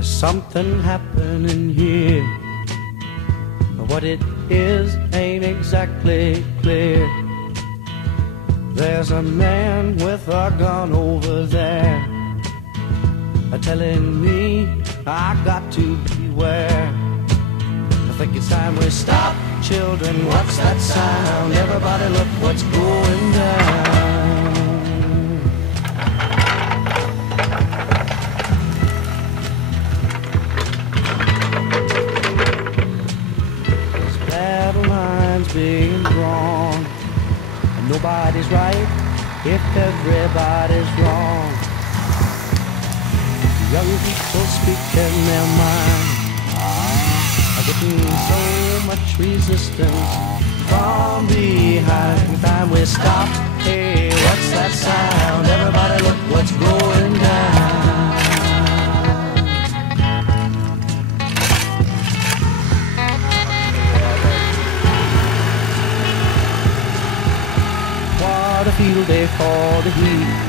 There's something happening here. What it is ain't exactly clear. There's a man with a gun over there, telling me I got to beware. I think it's time we stop, children. What's that sound? Everybody look what's going down. There's battle lines being drawn, and nobody's right if everybody's wrong. Young people speaking their mind are getting so much resistance from behind. Time we stop. Hey, what's that sound? Everybody look what's going down. What a field day for the heat.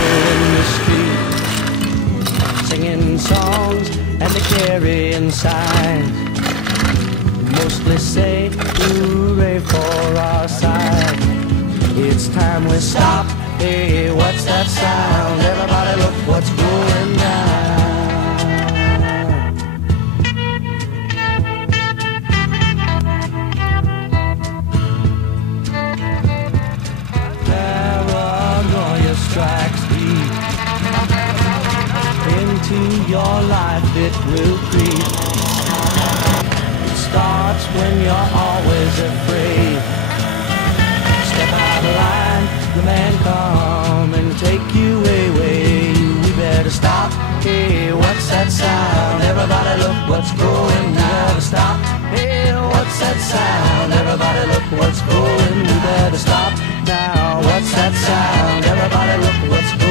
In the street, singing songs and they carrying signs, mostly say hooray for our side. It's time we stop. Hey, what's that sound? Everybody look what's going down. Strikes deep into your life, it will creep. It starts when you're always afraid. Step out of line, the man come and take you away. We better stop. Hey, what's that sound? Everybody look what's going. We better stop. Hey, what's that sound? Everybody look what's going. We better stop now. What's that sound? Everybody look what's going.